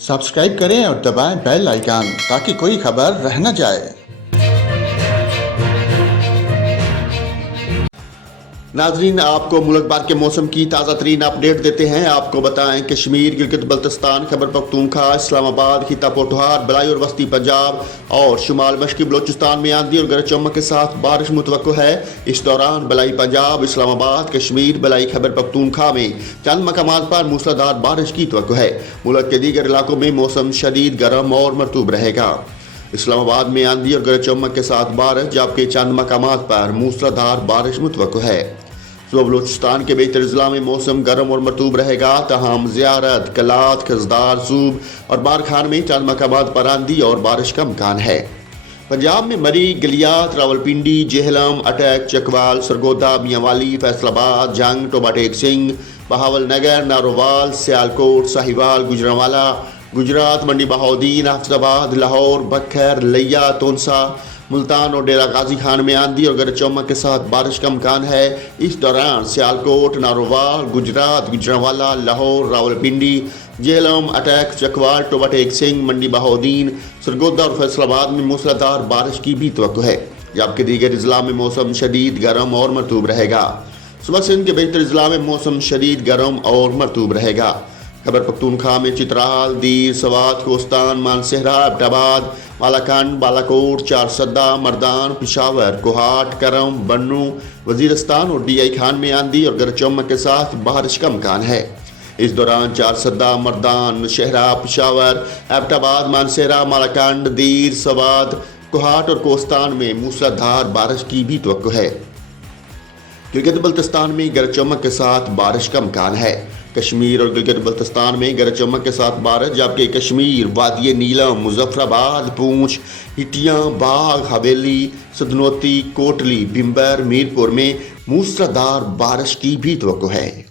Subscribe करें और दबाएं बेल आइकन ताकि कोई खबर रह न जाए। नाजरीन, आपको मुल्क भर के मौसम की ताज़ा तरीन अपडेट देते हैं। आपको बताएं कश्मीर, गिलगित बल्तिस्तान, खैबर पख्तूनख्वा, इस्लामाबाद, खिता पोठहार, बलाई और वस्ती पंजाब और शुमाल मशरक़ी बलोचिस्तान में आंधी और गरज चमक के साथ बारिश मुतवक्को है। इस दौरान बलाई पंजाब, इस्लामाबाद, कश्मीर, बलाई खैबर पख्तूनख्वा में चंद मकामात पर मूसलाधार बारिश की तवक्को है। मुल्क के दीगर इलाकों में मौसम शदीद गर्म और मरतूब रहेगा। इस्लामाबाद में आंधी और गरज चमक के साथ बारिश, जबकि चंद मकामात पर मूसलाधार बारिश मुतवक्को है। सुबह बलूचिस्तान के बेहतर अजला में मौसम गर्म और मरतूब रहेगा, तहम ज़ियारत, कलात, खजदार, सूब और बारखान में चंद मकामात पर आंधी और बारिश का इम्कान है। पंजाब में मरी, गलियात, रावलपिंडी, जेहलम, अटैक, चकवाल, सरगोदा, मियांवाली, फैसलाबाद, जंग, टोबा टेक सिंह, बहावलनगर, नारोवाल, सियालकोट, साहिवाल, गुजरांवाला, गुजरात, मंडी बहाउद्दीन, हाफिजाबाद, लाहौर, बखर, लिया, तोनसा, मुल्तान और डेरा गाजी खान में आंधी और गरज चमक के साथ बारिश का इम्कान है। इस दौरान सियालकोट, नारोवाल, गुजरात, गुजरांवाला, लाहौर, रावलपिंडी, जेहलम, अटैक, चकवाल, टोबा टेक सिंह, मंडी बहाउद्दीन, सरगोदा और फैसलाबाद में मूसलाधार बारिश की भी तवक्को है, जबकि दीगर अजला में मौसम शदीद गर्म और मरतूब रहेगा। सुबह सिंध के बेहतर अजला में मौसम शदीद गर्म और मरतूब रहेगा। खैबर पख्तूनख्वा में चित्राल, दीर, सवात, कोस्तान, मानसहरा, एबटाबाद, मालाकंड, बालाकोट, चारसदा, मर्दान, पिशावर, कोहाट, करम, बन्नू, वजीरस्तान और डीआई खान में आंधी और गरज चमक के साथ बारिश का इम्कान है। इस दौरान चारसदा, मर्दान, शहरा, पिशावर, एबटाबाद, मानसहरा, मालाकंड, दीर, सवात, कोहाट और कोस्तान में मूसलाधार बारिश की भी तवक्को है। गिलगित बल्तिस्तान में गरज चमक के साथ बारिश का इम्कान है। कश्मीर और गिलगित बल्तिस्तान में गरज चमक के साथ बारिश, जबकि कश्मीर, वादिय नीलम, मुजफ्फराबाद, पूंछ, हिटियां, बाग, हवेली, सदनोती, कोटली, बिम्बर, मीरपुर में मूसलाधार बारिश की भी तवक्को है।